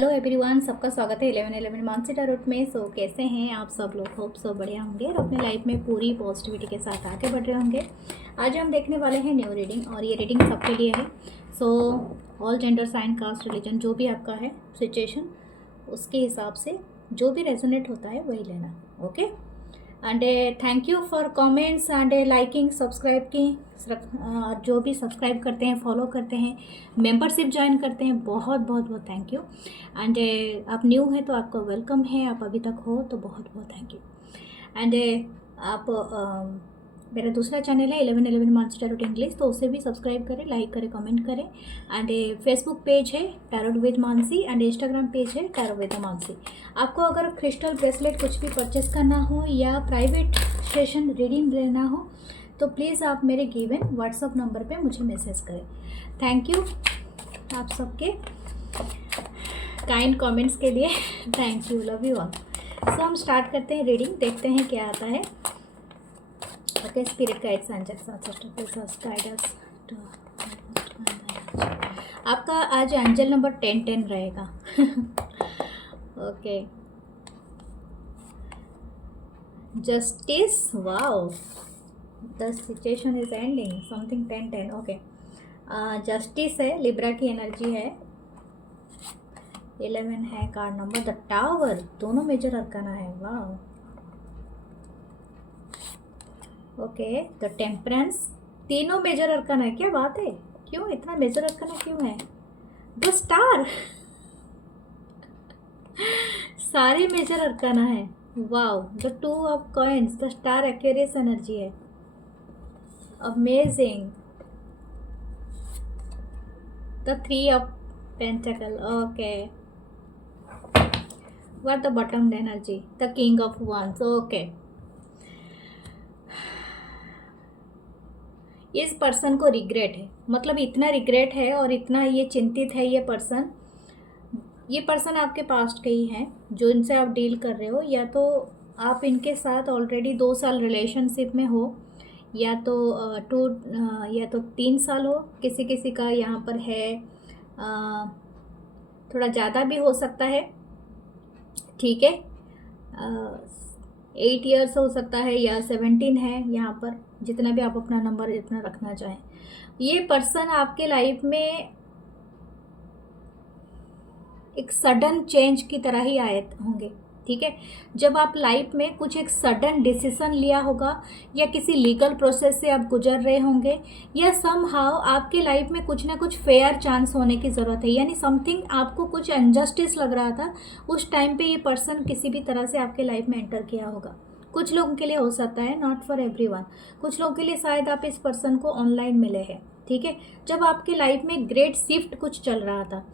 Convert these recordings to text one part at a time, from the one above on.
Hello everyone, सबका स्वागत है 11 मानसी टैरोट में। सो कैसे हैं आप सब लोग? होप सब बढ़िया होंगे और अपने लाइफ में पूरी पॉजिटिविटी के साथ आगे बढ़ रहे होंगे। आज हम देखने वाले हैं न्यू रीडिंग और ये रीडिंग सबके लिए है। So all gender, sign, caste, religion जो भी आपका है सिचुएशन, उसके हिसाब से जो भी रेजोनेट होता है वही लेना। Okay, and thank you for comments and liking, subscribe की। जो भी सब्सक्राइब करते हैं, फॉलो करते हैं, मेंबरशिप ज्वाइन करते हैं, बहुत बहुत बहुत थैंक यू। एंड आप न्यू हैं तो आपका वेलकम है, आप अभी तक हो तो बहुत बहुत थैंक यू। एंड आप मेरा दूसरा चैनल है 11 मानसी टैरोट इंग्लिश, तो उसे भी सब्सक्राइब करें, लाइक करें, कमेंट करें। एंड फेसबुक पेज है tarot with Mansi and Instagram page है टैरोट विद मानसी। आपको अगर क्रिस्टल ब्रेसलेट कुछ भी परचेस करना हो या प्राइवेट सेशन रीडिंग लेना हो तो प्लीज़ आप मेरे गिवन व्हाट्सअप नंबर पे मुझे मैसेज करें। थैंक यू आप सबके काइंड कमेंट्स के लिए, thank you, love you all. So हम स्टार्ट करते हैं रीडिंग, देखते हैं क्या आता है। Okay, spirit guides, angels, astrologers, guiders to आपका आज एंजल नंबर 10 रहेगा। Okay, justice, wow, the situation is ending, something 10-10। Okay, justice है, लिब्रा की एनर्जी है, 11 है कार्ड नंबर, द टावर, दोनों मेजर अरकाना है। वाओ, ओके, द टेम्परेंस, तीनों मेजर अरकाना है। क्या बात है, क्यों इतना मेजर अरकाना क्यों है? द स्टार, सारे मेजर अरकाना है। Wow, the 2 of coins, the star Aquarius energy है, amazing. The 3 of pentacle, okay, what the bottom energy, the king of wands। ओके, इस पर्सन को रिग्रेट है, मतलब इतना रिग्रेट है और इतना ये चिंतित है ये पर्सन आपके पास्ट के ही हैं जो इनसे आप डील कर रहे हो, या तो आप इनके साथ ऑलरेडी 2 साल रिलेशनशिप में हो, या तो 3 साल हो। किसी किसी का यहाँ पर है थोड़ा ज़्यादा भी हो सकता है, ठीक है, 8 ईयर्स हो सकता है या 17 है, यहाँ पर जितना भी आप अपना नंबर इतना रखना चाहें। ये पर्सन आपके लाइफ में एक सडन चेंज की तरह ही आए होंगे, ठीक है। जब आप लाइफ में कुछ एक सडन डिसीजन लिया होगा या किसी लीगल प्रोसेस से आप गुजर रहे होंगे, या समहाउ आपके लाइफ में कुछ ना कुछ फेयर चांस होने की ज़रूरत है, यानी समथिंग आपको कुछ अनजस्टिस लग रहा था, उस टाइम पे ये पर्सन किसी भी तरह से आपके लाइफ में एंटर किया होगा। कुछ लोगों के लिए हो सकता है, नॉट फॉर एवरीवन। कुछ लोगों के लिए शायद आप इस पर्सन को ऑनलाइन मिले हैं, ठीक है। जब आपके लाइफ में ग्रेट शिफ्ट कुछ चल रहा था,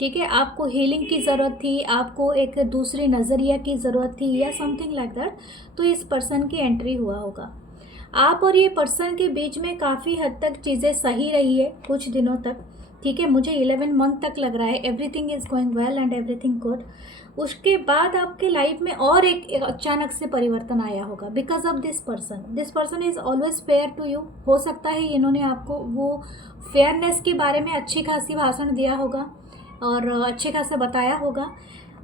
ठीक है, आपको हीलिंग की ज़रूरत थी, आपको एक दूसरी नज़रिया की ज़रूरत थी या समथिंग लाइक दैट, तो इस पर्सन की एंट्री हुआ होगा। आप और ये पर्सन के बीच में काफ़ी हद तक चीज़ें सही रही है कुछ दिनों तक, ठीक है। मुझे 11 मंथ तक लग रहा है everything is going well and everything good. उसके बाद आपके लाइफ में और एक अचानक से परिवर्तन आया होगा because of this person is always fair to you. हो सकता है इन्होंने आपको वो फेयरनेस के बारे में अच्छी खासी भाषण दिया होगा और अच्छे खासा बताया होगा,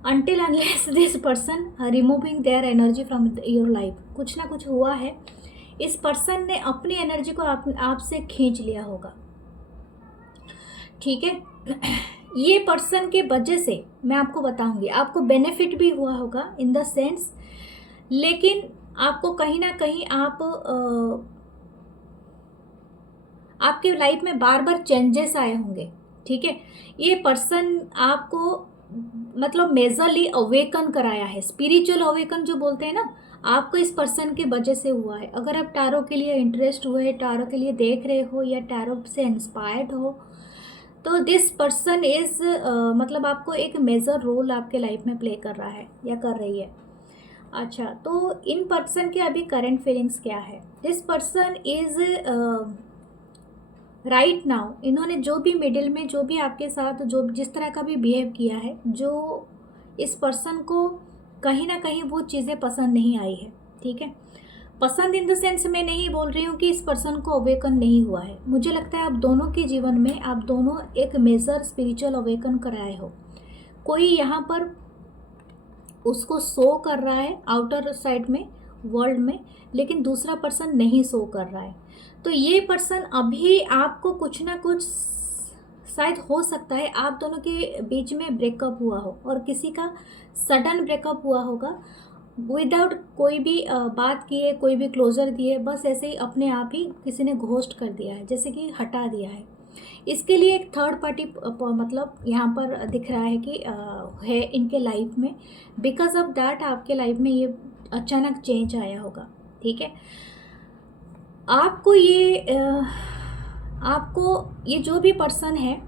until unless this person removing their energy from your life. कुछ ना कुछ हुआ है, इस पर्सन ने अपनी एनर्जी को आपसे खींच लिया होगा, ठीक है। ये पर्सन के वजह से मैं आपको बताऊंगी, आपको बेनिफिट भी हुआ होगा इन द सेंस, लेकिन आपको कहीं ना कहीं आपके लाइफ में बार बार चेंजेस आए होंगे, ठीक है। ये पर्सन आपको मतलब मेजरली अवेकन कराया है, स्पिरिचुअल अवेकन जो बोलते हैं ना, आपको इस पर्सन के वजह से हुआ है। अगर आप टैरो के लिए इंटरेस्ट हुए, टैरो के लिए देख रहे हो या टैरो से इंस्पायर्ड हो, तो दिस पर्सन इज़ मतलब आपको एक मेजर रोल आपके लाइफ में प्ले कर रहा है या कर रही है। अच्छा, तो इन पर्सन के अभी करंट फीलिंग्स क्या है? This person is right now, इन्होंने जो भी मिडिल में जो भी आपके साथ जो जिस तरह का भी बिहेव किया है, जो इस पर्सन को कहीं ना कहीं वो चीज़ें पसंद नहीं आई है, ठीक है। पसंद इन द सेंस मैं नहीं बोल रही हूँ कि इस पर्सन को अवेकन नहीं हुआ है। मुझे लगता है आप दोनों के जीवन में आप दोनों एक मेजर स्पिरिचुअल अवेकन कराए हो। कोई यहाँ पर उसको शो कर रहा है आउटर साइड में वर्ल्ड में, लेकिन दूसरा पर्सन नहीं शो कर रहा है। तो ये पर्सन अभी आपको कुछ ना कुछ, शायद हो सकता है आप दोनों के बीच में ब्रेकअप हुआ हो और किसी का सडन ब्रेकअप हुआ होगा विदाउट कोई भी बात किए, कोई भी क्लोजर दिए, बस ऐसे ही अपने आप ही किसी ने घोस्ट कर दिया है, जैसे कि हटा दिया है। इसके लिए एक थर्ड पार्टी मतलब यहाँ पर दिख रहा है कि है इनके लाइफ में। बिकॉज ऑफ दैट आपके लाइफ में ये अचानक चेंज आया होगा। ठीक है, आपको ये जो भी पर्सन है,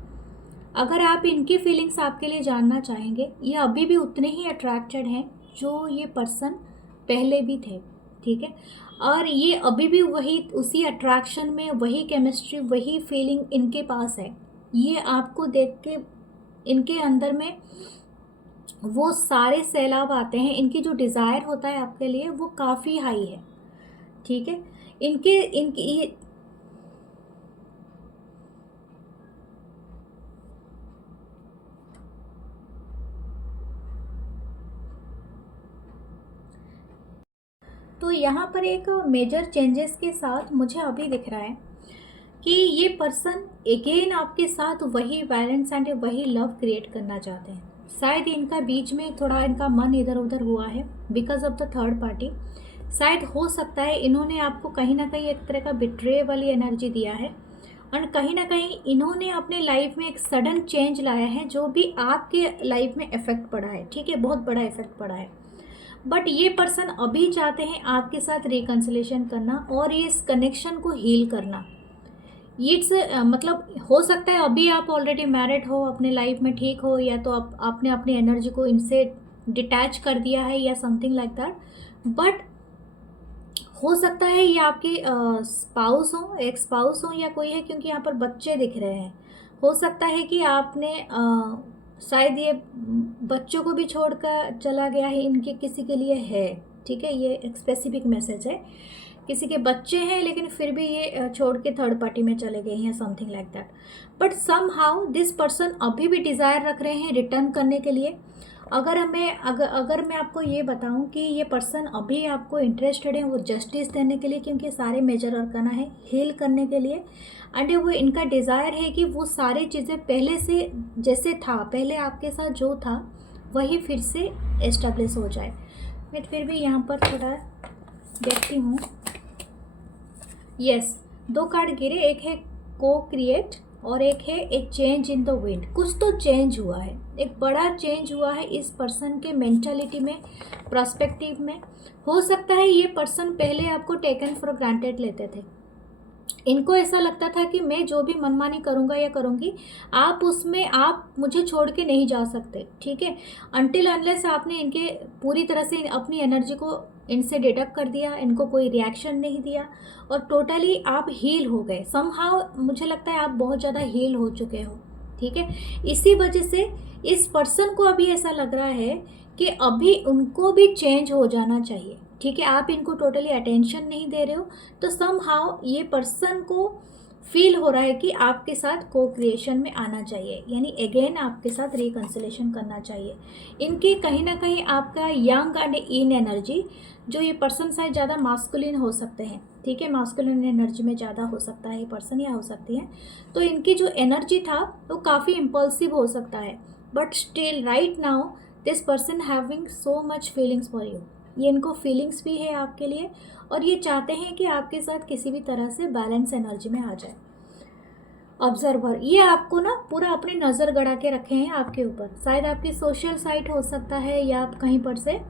अगर आप इनकी फीलिंग्स आपके लिए जानना चाहेंगे, ये अभी भी उतने ही अट्रैक्टेड हैं जो ये पर्सन पहले भी थे। ठीक है, और ये अभी भी वही उसी अट्रैक्शन में, वही केमिस्ट्री, वही फीलिंग इनके पास है। ये आपको देख के इनके अंदर में वो सारे सैलाब आते हैं, इनकी जो डिज़ायर होता है आपके लिए वो काफ़ी हाई है। ठीक है, इनके इनकी तो यहाँ पर एक मेजर चेंजेस के साथ मुझे अभी दिख रहा है कि ये पर्सन अगेन आपके साथ वही बैलेंस एंड वही लव क्रिएट करना चाहते हैं। शायद इनका बीच में थोड़ा इनका मन इधर उधर हुआ है because of the third party. शायद हो सकता है इन्होंने आपको कहीं ना कहीं एक तरह का बिट्रे वाली एनर्जी दिया है और कहीं ना कहीं इन्होंने अपने लाइफ में एक सडन चेंज लाया है जो भी आपके लाइफ में इफेक्ट पड़ा है। ठीक है, बहुत बड़ा इफेक्ट पड़ा है। बट ये पर्सन अभी चाहते हैं आपके साथ रिकन्सिलेशन करना और इस कनेक्शन को हील करना। इट्स मतलब हो सकता है अभी आप ऑलरेडी मैरिड हो, अपने लाइफ में ठीक हो, या तो आपने अपनी एनर्जी को इनसे डिटैच कर दिया है या समथिंग लाइक दैट। बट हो सकता है ये आपके स्पाउस हो, एक स्पाउस हो या कोई है, क्योंकि यहाँ पर बच्चे दिख रहे हैं। हो सकता है कि आपने शायद ये बच्चों को भी छोड़कर चला गया है, इनके किसी के लिए है। ठीक है, ये एक स्पेसिफिक मैसेज है, किसी के बच्चे हैं लेकिन फिर भी ये छोड़ के थर्ड पार्टी में चले गए हैं, something like that. But somehow this person अभी भी डिज़ायर रख रहे हैं रिटर्न करने के लिए। अगर मैं आपको ये बताऊं कि ये पर्सन अभी आपको इंटरेस्टेड है वो जस्टिस देने के लिए, क्योंकि सारे मेजर अरकाना है हील करने के लिए। एंड वो इनका डिज़ायर है कि वो सारी चीज़ें पहले से जैसे था, पहले आपके साथ जो था वही फिर से एस्टेब्लिश हो जाए। मैं फिर भी यहाँ पर थोड़ा देखती हूँ। यस, दो कार्ड गिरे, एक है को क्रिएट और एक है एक चेंज इन द विंड। कुछ तो चेंज हुआ है, एक बड़ा चेंज हुआ है इस पर्सन के मेंटालिटी में, पर्सपेक्टिव में। हो सकता है ये पर्सन पहले आपको टेकन फॉर ग्रांटेड लेते थे। इनको ऐसा लगता था कि मैं जो भी मनमानी करूँगा या करूँगी, आप मुझे छोड़ के नहीं जा सकते। ठीक है, अनटिल अनलेस आपने इनके पूरी तरह से अपनी एनर्जी को इनसे डिडक्ट कर दिया, इनको कोई रिएक्शन नहीं दिया और टोटली आप हील हो गए। समहाउ मुझे लगता है आप बहुत ज़्यादा हील हो चुके हो। ठीक है, इसी वजह से इस पर्सन को अभी ऐसा लग रहा है कि अभी उनको भी चेंज हो जाना चाहिए। ठीक है, आप इनको टोटली अटेंशन नहीं दे रहे हो, तो समहाउ ये पर्सन को फील हो रहा है कि आपके साथ को क्रिएशन में आना चाहिए, यानी अगेन आपके साथ रिकन्सिलेशन करना चाहिए। इनकी कहीं ना कहीं आपका यंग एंड इन एनर्जी, जो ये पर्सन शायद ज़्यादा मास्कुलिन हो सकते हैं। ठीक है, मास्कुलिन एनर्जी में ज़्यादा हो सकता है ये पर्सन या हो सकती है। तो इनकी जो एनर्जी था वो काफ़ी इम्पल्सिव हो सकता है। But still right now this person having so much feelings for you. ये इनको फीलिंग्स भी है आपके लिए और ये चाहते हैं कि आपके साथ किसी भी तरह से बैलेंस एनर्जी में आ जाए। ऑब्जर्वर, ये आपको ना पूरा अपनी नज़र गड़ा के रखे हैं आपके ऊपर। शायद आपकी सोशल साइट हो सकता है या आप कहीं पर से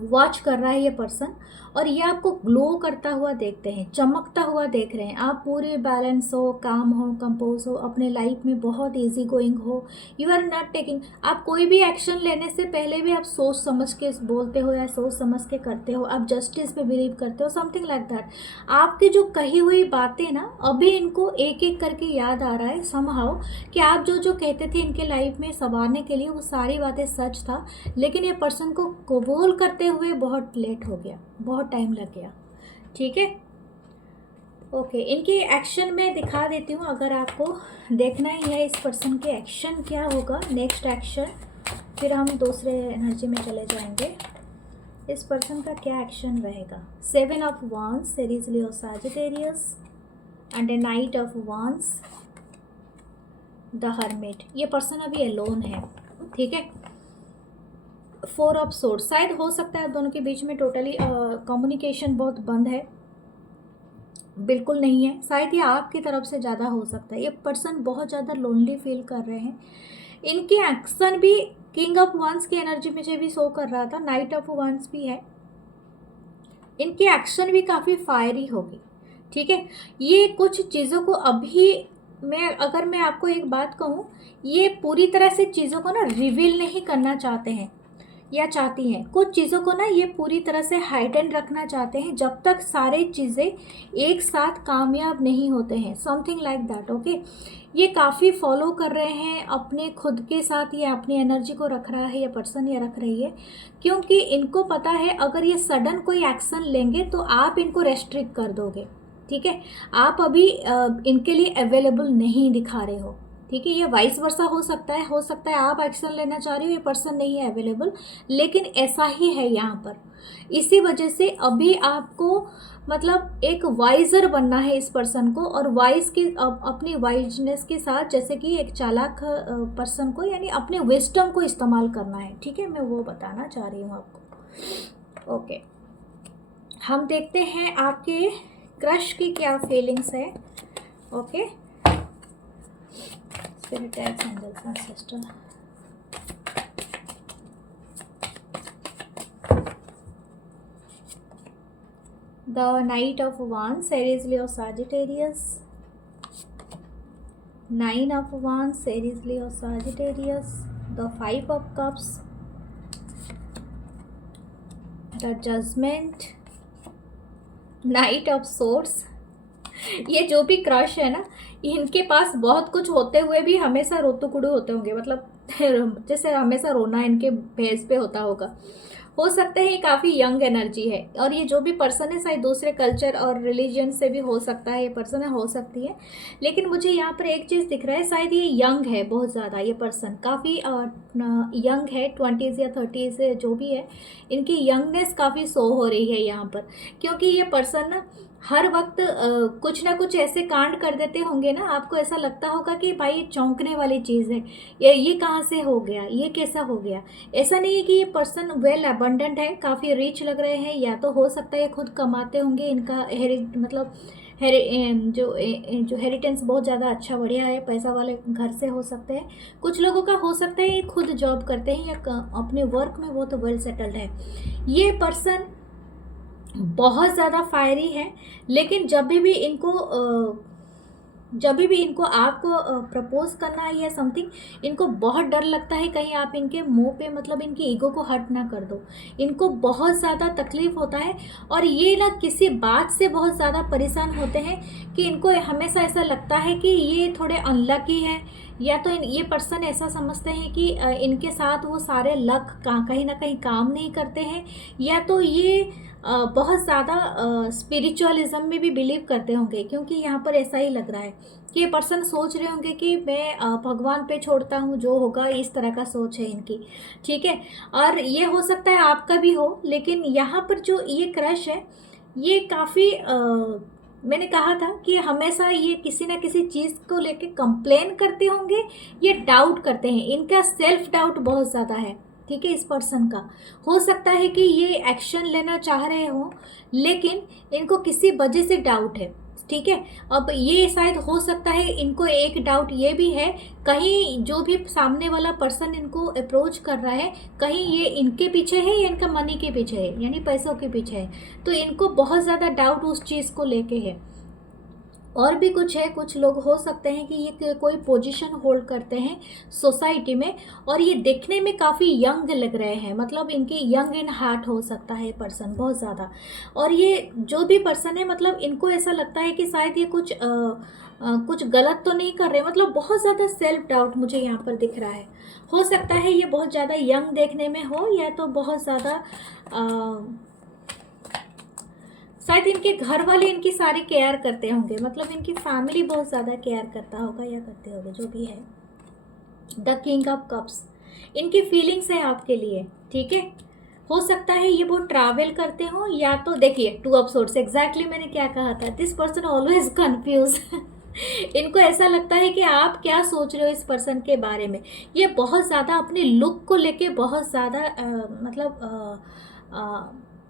वॉच कर रहा है ये पर्सन, और ये आपको ग्लो करता हुआ देखते हैं, चमकता हुआ देख रहे हैं। आप पूरे बैलेंस हो, काम हो, कंपोज हो, अपने लाइफ में बहुत इजी गोइंग हो। यू आर नॉट टेकिंग, आप कोई भी एक्शन लेने से पहले भी आप सोच समझ के बोलते हो या सोच समझ के करते हो। आप जस्टिस पे बिलीव करते हो, समथिंग लाइक दैट। आपकी जो कही हुई बातें ना अभी इनको एक एक करके याद आ रहा है समहाउ, कि आप जो जो कहते थे इनके लाइफ में संवारने के लिए वो सारी बातें सच था, लेकिन ये पर्सन को कबूल करते हुए बहुत लेट हो गया, बहुत टाइम लग गया। ठीक है, ओके, इनकी एक्शन में दिखा देती हूँ, अगर आपको देखना ही है इस पर्सन के एक्शन क्या होगा, नेक्स्ट एक्शन, फिर हम दूसरे एनर्जी में चले जाएंगे। इस पर्सन का क्या एक्शन रहेगा। 7 ऑफ वांस, Aries Leo Sagittarius, and A night of वांस, द हर्मिट। ये पर्सन अभी अलोन है, ठीक है। 4 ऑफ सोर्ड, शायद हो सकता है दोनों के बीच में टोटली कम्युनिकेशन बहुत बंद है, बिल्कुल नहीं है, शायद ये आपकी तरफ से ज़्यादा हो सकता है। ये पर्सन बहुत ज़्यादा लोनली फील कर रहे हैं। इनकी एक्शन भी किंग ऑफ वांस की एनर्जी में भी शो कर रहा था, नाइट ऑफ वांस भी है। इनकी एक्शन भी काफ़ी फायरी होगी, ठीक है। ये कुछ चीज़ों को अभी अगर मैं आपको एक बात कहूँ, ये पूरी तरह से चीज़ों को ना रिवील नहीं करना चाहते हैं या चाहती हैं। कुछ चीज़ों को ना ये पूरी तरह से हाइडन रखना चाहते हैं जब तक सारे चीज़ें एक साथ कामयाब नहीं होते हैं, समथिंग लाइक दैट, ओके। ये काफ़ी फॉलो कर रहे हैं अपने खुद के साथ, ये अपनी एनर्जी को रख रहा है, ये पर्सन ये रख रही है, क्योंकि इनको पता है अगर ये सडन कोई एक्शन लेंगे तो आप इनको रेस्ट्रिक्ट कर दोगे, ठीक है। आप अभी इनके लिए अवेलेबल नहीं दिखा रहे हो, ठीक है। ये वाइस वर्सा हो सकता है आप एक्शन लेना चाह रहे हो, ये पर्सन नहीं है अवेलेबल, लेकिन ऐसा ही है यहाँ पर। इसी वजह से अभी आपको मतलब एक वाइजर बनना है इस पर्सन को, और वाइज की अपनी वाइजनेस के साथ, जैसे कि एक चालाक पर्सन को, यानी अपने विजडम को इस्तेमाल करना है, ठीक है। मैं वो बताना चाह रही हूँ आपको, ओके। हम देखते हैं आपके क्रश की क्या फीलिंग्स है, okay. Spirit guides, angels, ancestor. The Knight of Wands, Aries, Leo, Sagittarius. 9 of Wands, Aries, Leo, Sagittarius. The 5 of Cups. The Judgment. Knight of Swords. ये जो भी क्रश है ना, इनके पास बहुत कुछ होते हुए भी हमेशा रोतुकुड़ू होते होंगे, मतलब जैसे हमेशा रोना इनके भेस पे होता होगा। हो सकता है ये काफ़ी यंग एनर्जी है, और ये जो भी पर्सन है शायद दूसरे कल्चर और रिलीजन से भी हो सकता है, ये पर्सन हो सकती है। लेकिन मुझे यहाँ पर एक चीज़ दिख रहा है, शायद ये यंग है बहुत ज़्यादा, ये पर्सन काफ़ी यंग है, 20s या 30s जो भी है, इनकी यंगनेस काफ़ी शो हो रही है यहाँ पर, क्योंकि ये पर्सन ना हर वक्त कुछ ना कुछ ऐसे कांड कर देते होंगे ना, आपको ऐसा लगता होगा कि भाई ये चौंकने वाली चीज़ है, ये कहाँ से हो गया, ये कैसा हो गया। ऐसा नहीं है कि ये पर्सन वेल अबंडेंट है, काफ़ी रिच लग रहे हैं, या तो हो सकता है खुद कमाते होंगे, इनका मतलब जो हेरिटेंस बहुत ज़्यादा अच्छा बढ़िया है, पैसा वाले घर से हो सकते हैं। कुछ लोगों का हो सकता है ये खुद जॉब करते हैं या अपने वर्क में वो तो वेल सेटल्ड है। ये पर्सन बहुत ज़्यादा फायरी है, लेकिन जब भी इनको आपको प्रपोज करना है या समथिंग, इनको बहुत डर लगता है कहीं आप इनके मुंह पे मतलब इनकी ईगो को हर्ट ना कर दो। इनको बहुत ज़्यादा तकलीफ़ होता है, और ये ना किसी बात से बहुत ज़्यादा परेशान होते हैं कि इनको हमेशा ऐसा लगता है कि ये थोड़े अनलकी हैं, या तो ये पर्सन ऐसा समझते हैं कि इनके साथ वो सारे लक कहीं ना कहीं काम नहीं करते हैं, या तो ये बहुत ज़्यादा स्पिरिचुअलिज्म में भी बिलीव करते होंगे, क्योंकि यहाँ पर ऐसा ही लग रहा है कि ये पर्सन सोच रहे होंगे कि मैं भगवान पे छोड़ता हूँ, जो होगा, इस तरह का सोच है इनकी, ठीक है। और ये हो सकता है आपका भी हो, लेकिन यहाँ पर जो ये क्रश है, ये काफ़ी मैंने कहा था कि हमेशा ये किसी ना किसी चीज़ को लेके कंप्लेन करते होंगे, ये डाउट करते हैं, इनका सेल्फ डाउट बहुत ज़्यादा है, ठीक है। इस पर्सन का हो सकता है कि ये एक्शन लेना चाह रहे हो, लेकिन इनको किसी वजह से डाउट है, ठीक है। अब ये शायद हो सकता है इनको एक डाउट ये भी है, कहीं जो भी सामने वाला पर्सन इनको अप्रोच कर रहा है, कहीं ये इनके पीछे है या इनका मनी के पीछे है, यानी पैसों के पीछे है, तो इनको बहुत ज़्यादा डाउट उस चीज़ को लेके है। और भी कुछ है, कुछ लोग हो सकते हैं कि ये कोई पोजीशन होल्ड करते हैं सोसाइटी में, और ये देखने में काफ़ी यंग लग रहे हैं, मतलब इनकी यंग इन हार्ट हो सकता है पर्सन बहुत ज़्यादा। और ये जो भी पर्सन है, मतलब इनको ऐसा लगता है कि शायद ये कुछ गलत तो नहीं कर रहे, मतलब बहुत ज़्यादा सेल्फ डाउट मुझे यहाँ पर दिख रहा है। हो सकता है ये बहुत ज़्यादा यंग देखने में हो, या तो बहुत ज़्यादा शायद इनके घर वाले इनकी सारी केयर करते होंगे, मतलब इनकी फैमिली बहुत ज़्यादा केयर करता होगा या करते होंगे, जो भी है। द किंग ऑफ कप्स, इनकी फीलिंग्स है आपके लिए, ठीक है। हो सकता है ये बहुत ट्रैवल करते हो, या तो देखिए टू ऑफ सोर्ट्स, एग्जैक्टली मैंने क्या कहा था, दिस पर्सन ऑलवेज कंफ्यूज। इनको ऐसा लगता है कि आप क्या सोच रहे हो इस पर्सन के बारे में। ये बहुत ज़्यादा अपने लुक को लेके बहुत ज़्यादा मतलब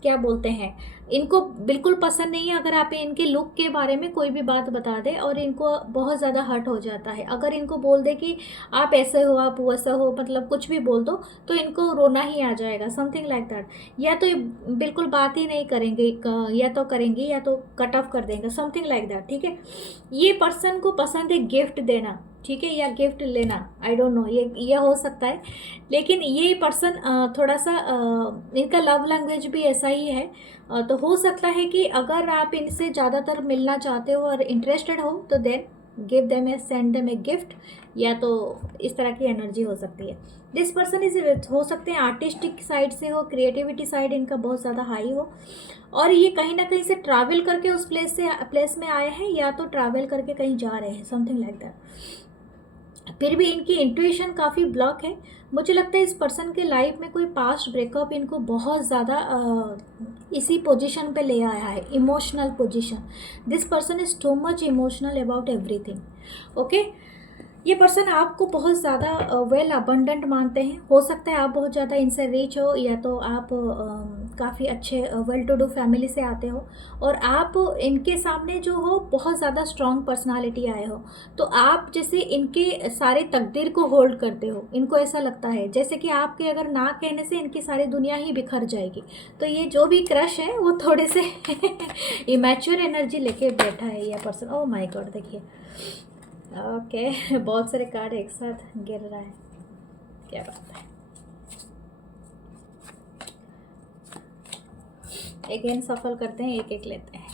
क्या बोलते हैं, इनको बिल्कुल पसंद नहीं है अगर आप इनके लुक के बारे में कोई भी बात बता दें, और इनको बहुत ज़्यादा हर्ट हो जाता है अगर इनको बोल दे कि आप ऐसे हो, आप वैसा हो, मतलब कुछ भी बोल दो तो इनको रोना ही आ जाएगा, समथिंग लाइक दैट। या तो ये बिल्कुल बात ही नहीं करेंगे, या तो करेंगे या तो कट ऑफ कर देंगे, समथिंग लाइक दैट, ठीक है। ये पर्सन को पसंद है गिफ्ट देना, ठीक है, या गिफ्ट लेना, आई डोंट नो, ये हो सकता है। लेकिन ये पर्सन थोड़ा सा इनका लव लैंग्वेज भी ऐसा ही है, तो हो सकता है कि अगर आप इनसे ज़्यादातर मिलना चाहते हो और इंटरेस्टेड हो तो then give them a, send them a gift, या तो इस तरह की एनर्जी हो सकती है। दिस पर्सन इज, हो सकते हैं आर्टिस्टिक साइड से हो, क्रिएटिविटी साइड इनका बहुत ज़्यादा हाई हो, और ये कहीं ना कहीं से ट्रैवल करके उस प्लेस में आए हैं, या तो ट्रैवल करके कहीं जा रहे हैं, समथिंग लाइक दैट। फिर भी इनकी इंट्यूशन काफ़ी ब्लॉक है। मुझे लगता है इस पर्सन के लाइफ में कोई पास्ट ब्रेकअप इनको बहुत ज़्यादा इसी पोजीशन पे ले आया है, emotional position. This person is too much emotional about everything, okay. ये पर्सन आपको बहुत ज़्यादा वेल अबंडेंट मानते हैं। हो सकता है आप बहुत ज़्यादा इनसे रिच हो, या तो आप काफ़ी अच्छे वेल टू डू फैमिली से आते हो, और आप इनके सामने जो हो बहुत ज़्यादा स्ट्रॉन्ग पर्सनालिटी आए हो, तो आप जैसे इनके सारे तकदीर को होल्ड करते हो। इनको ऐसा लगता है जैसे कि आपके अगर ना कहने से इनकी सारी दुनिया ही बिखर जाएगी। तो ये जो भी क्रश है वो थोड़े से इमैच्योर एनर्जी लेके बैठा है ये पर्सन। ओह माय गॉड, देखिए, ओके बहुत सारे कार्ड एक साथ गिर रहा है, क्या बात है। अगेन सफल करते हैं, एक एक लेते हैं।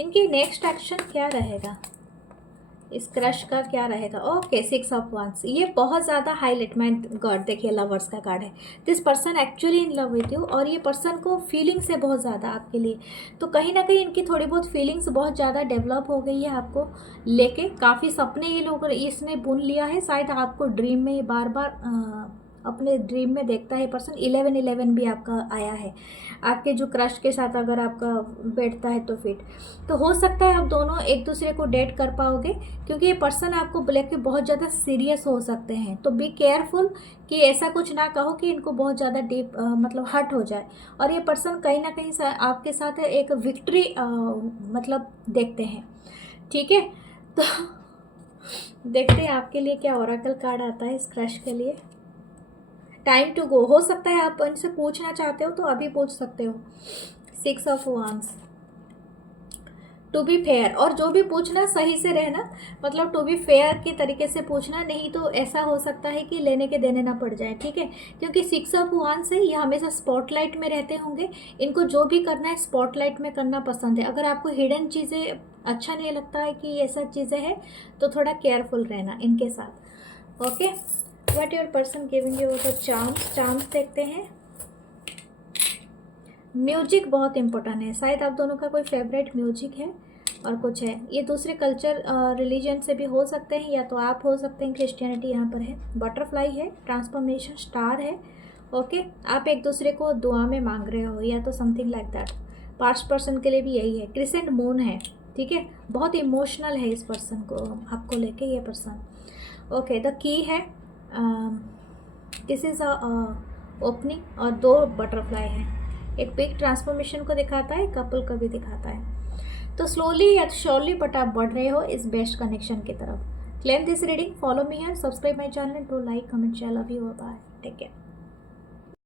इनकी नेक्स्ट एक्शन क्या रहेगा, इस क्रश का क्या रहेगा। ओके, 6 ऑफ वांड्स, ये बहुत ज़्यादा हाईलाइट, मैं गॉड, देखिए लवर्स का कार्ड है। This person actually in love with you, और ये पर्सन को फीलिंग्स है बहुत ज़्यादा आपके लिए। तो कहीं ना कहीं इनकी थोड़ी बहुत फीलिंग्स बहुत ज़्यादा डेवलप हो गई है आपको लेके। काफ़ी सपने ये लोग इसने बुन लिया है, शायद आपको ड्रीम में बार बार अपने ड्रीम में देखता है पर्सन। 11-11 भी आपका आया है, आपके जो क्रश के साथ अगर आपका बैठता है तो फिट, तो हो सकता है आप दोनों एक दूसरे को डेट कर पाओगे, क्योंकि ये पर्सन आपको लेके बहुत ज़्यादा सीरियस हो सकते हैं। तो बी केयरफुल कि ऐसा कुछ ना कहो कि इनको बहुत ज़्यादा डीप मतलब हर्ट हो जाए। और ये पर्सन कहीं ना कहीं आपके साथ एक विक्ट्री मतलब देखते हैं, ठीक है। तो देखते हैं आपके लिए क्या ओरेकल कार्ड आता है इस क्रश के लिए। टाइम टू गो, हो सकता है आप इनसे पूछना चाहते हो तो अभी पूछ सकते हो। 6 of wands, to be fair, और जो भी पूछना सही से रहना, मतलब टू बी फेयर के तरीके से पूछना, नहीं तो ऐसा हो सकता है कि लेने के देने ना पड़ जाए, ठीक है। क्योंकि 6 ऑफ वांड्स है, ये हमेशा स्पॉटलाइट में रहते होंगे। इनको जो भी करना है स्पॉटलाइट में करना पसंद है। अगर आपको हिडन चीज़ें अच्छा नहीं लगता है कि ये सब चीज़ें हैं, तो थोड़ा केयरफुल रहना इनके साथ, okay. What your person giving you, तो चार्म्स देखते हैं। म्यूजिक बहुत इंपॉर्टेंट है, शायद आप दोनों का कोई फेवरेट म्यूजिक है और कुछ है। ये दूसरे कल्चर रिलीजन से भी हो सकते हैं, या तो आप हो सकते हैं, क्रिश्चियनिटी यहाँ पर है। बटरफ्लाई है, ट्रांसफॉर्मेशन, स्टार है, ओके। आप एक दूसरे को दुआ में मांग रहे हो, या तो something like that. Past person के लिए भी यही है। क्रिसेंट मून है, ठीक है। बहुत इमोशनल है इस पर्सन को आपको लेके ये पर्सन, ओके। द की है, दिस इज़ अ ओपनिंग, और 2 बटरफ्लाई हैं। एक बिग ट्रांसफॉर्मेशन को दिखाता है, कपल का भी दिखाता है। तो स्लोली या श्योरली बट आप बढ़ रहे हो इस बेस्ट कनेक्शन की तरफ। Claim this reading, follow me here, subscribe my channel, to like, comment, share, love you, bye, take care.